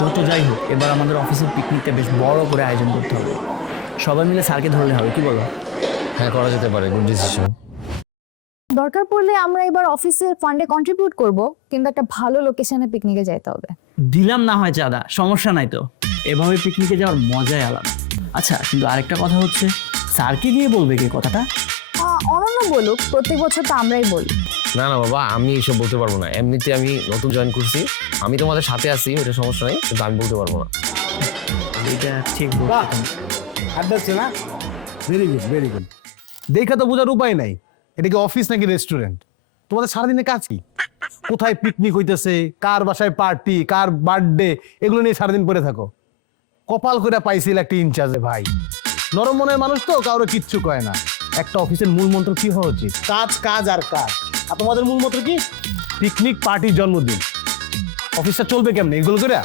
যত যাই হোক এবার আমাদের অফিসের পিকনিকটা বেশ বড় করে আয়োজন করতে হবে। সবাই মিলে স্যারকে ধরলে হবে, কি বলো? হ্যাঁ, করা যেতে পারে, গুড ডিসিশন। দরকার পড়লে আমরা এবার অফিসের ফান্ডে কন্ট্রিবিউট করব, কিন্তু একটা ভালো লোকেশনে পিকনিকে যাইতে হবে। দিলাম না হয় চাঁদা, সমস্যা নাই তো। এভাবে পিকনিকে যাওয়ার মজাই আলাদা। আচ্ছা, কিন্তু আরেকটা কথা হচ্ছে, স্যারকে গিয়ে বলবে কি কথাটা? অনন্য বলুক, প্রত্যেক বছর তো আমরাই বলি। না না বাবা, আমি এইসব বলতে পারবো না। এমনিতে আমি নতুন জয়েন করছি, আমি তোমাদের সাথে আছি, ওটা সমস্যা নেই, কিন্তু আমি বলতে পারবো না। এটা ঠিক বাহ, বলছো। আড্ডা হচ্ছে না? Very good, very good. দেখা তো বোঝার উপায় নাই, এটা কি অফিস নাকি রেস্টুরেন্ট? তোমাদের সারাদিনে কাজ কি? কোথায় পিকনিক হইতেছে, কার বাসায় পার্টি, কার বার্থডে, এগুলো নিয়ে সারাদিন পরে থাকো। কপাল করে পাইছিল একটা ইনচার্জে ভাই। নরম মনের মানুষ তো কারোর কিচ্ছু কয় না। একটা অফিসের মূল মন্ত্র কি হওয়া উচিত? কাজ, কাজ আর কাজ। আর তোমাদের মূল মন্ত্র কি? পিকনিক, পার্টি, জন্মদিন। অফিসটা চলবে কেমনে এগুলো করে?